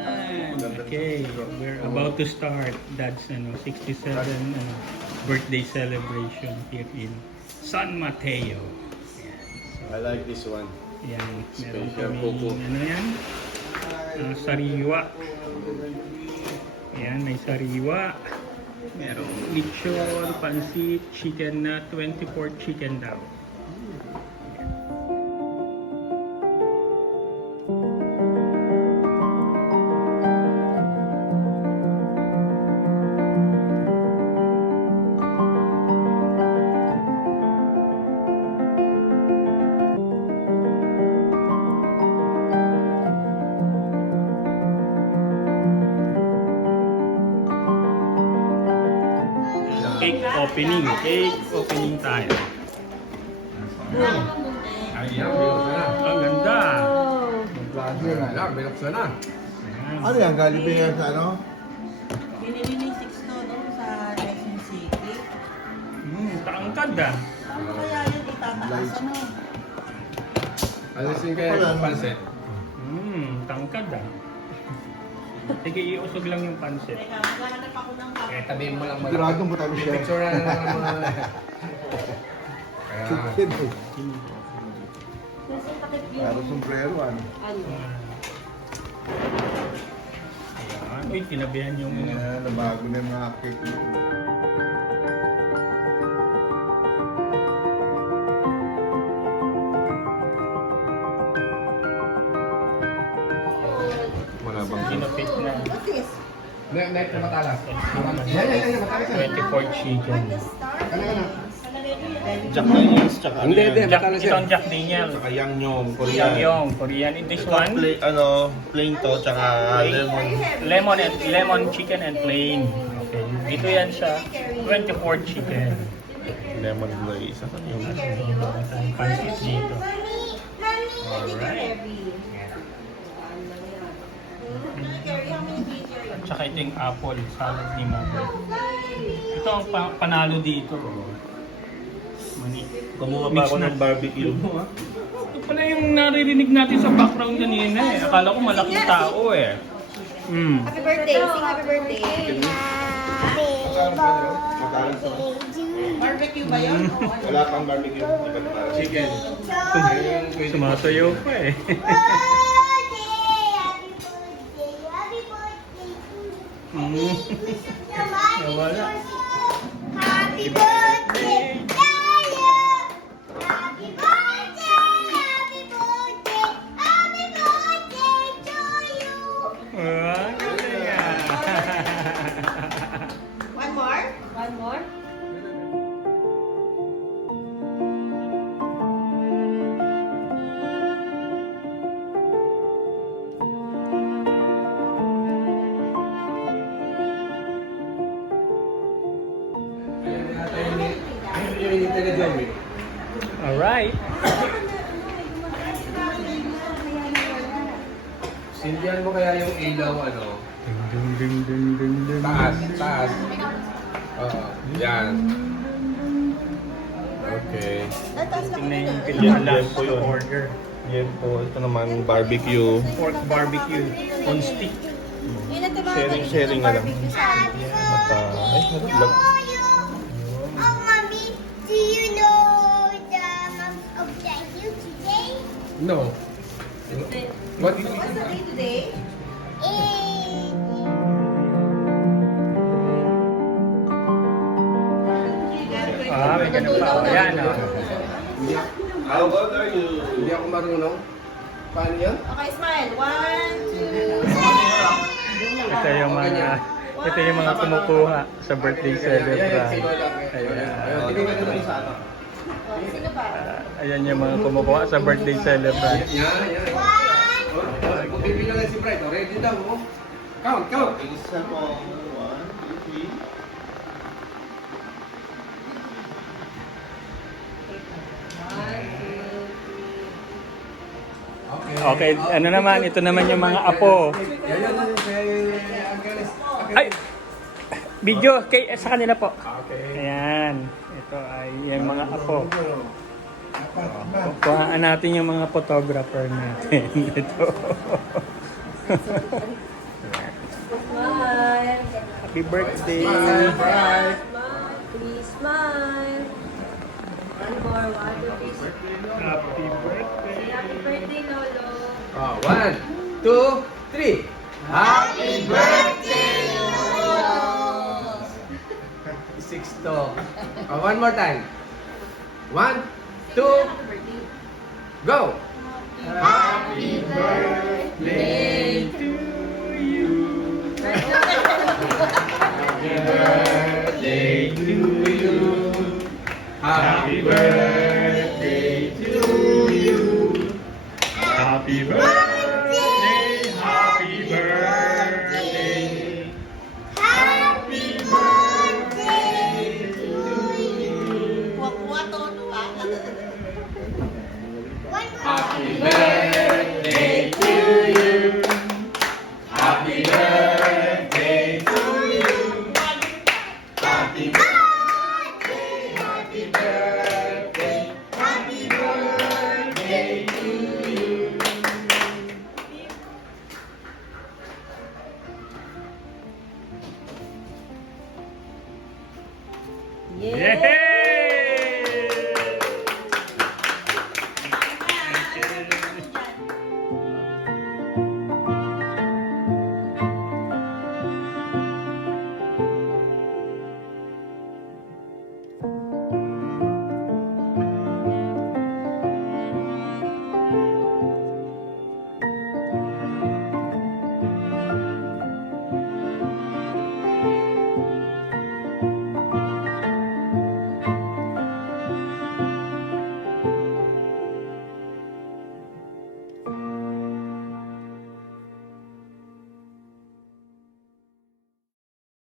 Okay, we're about to start Dad's 67 birthday celebration here in San Mateo. I like this one. Yan, meron Special kami, coco. sariwa. Ayan, may sariwa. Merong lechon, pansit, chicken na 24 chicken daw. Cake opening tayo. Ayan, binuksan na. Ang ganda. Ayan, binuksan na. Ano yan? Galing yan sa ano? Binili ni Sixto doon sa Quezon City. Taangkad ah. Ano kaya yun itataas ano? Alisin kayo ng pansit. Tangkad ah. Sige, iusog lang yung pansit. Teka, maghahanap ako ng Eh, tabihin mo lang Siguradong matamis siya. Picture na lang ng mga... Kaya... Chicken. Kasi takip yun. Para sombrero ano? Ano? Ayan. Uy, tinabihan yung... Ayan, nabago na yung mga cake. Wala bang... Kinupit na. What is? Net na matalas. Yan, matalas na. 24 chicken. Jack Daniels, tsaka Hindi, Jack, matalas ito yan. ang Jack Daniel. Tsaka Yangnyeom, Korean yung Korean. In this one, plain to, tsaka lemon chicken and plain. Okay. Dito yan sa 24 chicken. lemon glaze. Saka yung Pansit dito. Alright. At saka ito yung apple salad ni Mama. Ito ang panalo dito. Mani. kumuha pa ako ng barbecue. Ito pala yung naririnig natin sa background kanina eh. Akala ko malaking tao eh. Happy birthday! Sing happy birthday! Barbecue ba yun? Wala pang barbecue. Chicken. Sumatayo pa eh. Nawala. Happy birthday tayo! Happy birthday! Happy birthday! Happy birthday to you! Ah, galing ah. One more? One more? Alright. Sindihan mo kaya yung ilaw, ano? Ding ding ding ding ding. Taas. Oo, yan. Okay. Tingnan yung pinakalas po yun. order. Yan po, ito naman barbecue. Pork barbecue on stick. Sharing na lang. At, ay, nag-vlog. Oh, mommy, do you know the month of the year today? No. What did What's the day today? Ah, may ganun pa. Ayan ah. How old are you? Hindi ako marunong. Paano yan? Okay, smile. 1, 2, Ito yung mga kumukuha sa birthday celebrant. Ayan, tingnan ka naman sa ano. Sino ba? Ayan yung mga kumukuha sa birthday celebrant. Yan. Kung bibilangan si Bright, ready daw mo. Count. Isa po. 1, 2, 3. Okay, ano naman, ito naman yung mga apo. Yan, kay Angeles. Ay! Video sa kanila po. Okay. Ayan, ito ay yung mga apo. Kuhaan natin yung mga photographer natin. Ito. Smile. Happy birthday! Smile. Please smile. One more. One, two, three. Happy Say birthday! happy birthday, Lolo. Oh, 1, 2, 3. Happy birthday, Lolo! Sixto. Oh, one more time. 1, 2, go! Happy birthday to you! Happy birthday to you! Happy birthday to you! Happy birthday! Happy birthday! Happy birthday to you. Kuha-kuha to, diba? One more. Happy birthday to you! Happy birthday to you! Happy birthday! Happy birthday! Happy birthday to you! Yay! Yay!